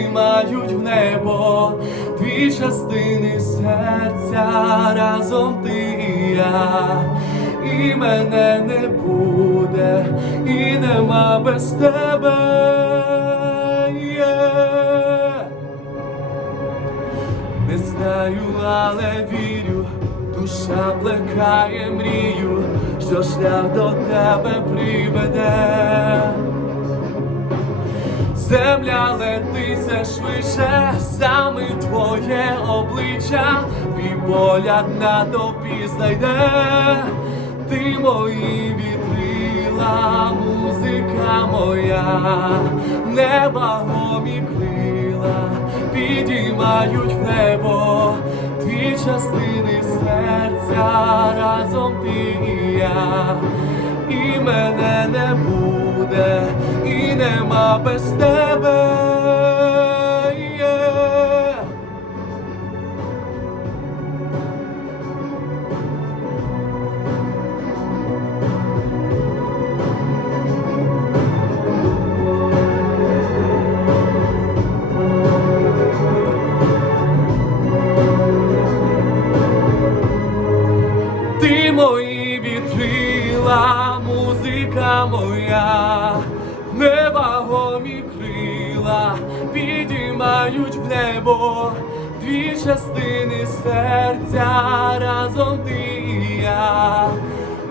підіймають в небо дві частини серця разом ти і я і мене не буде, і нема без тебе. Не знаю, але вірю, душа плекає мрію, що шлях до тебе приведе. Земля летиться швидше, саме твоє обличчя, твій погляд на тобі знайде, ти мої вітрила, музика моя, небагомі крила підіймають в небо. Дві частини серця разом ти і я, і мене не буде, і нема без тебе. Музика моя, невагомі крила підіймають в небо дві частини серця разом ти і я,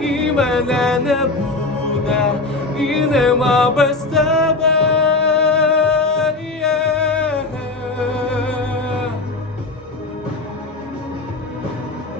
і мене не буде, і нема без.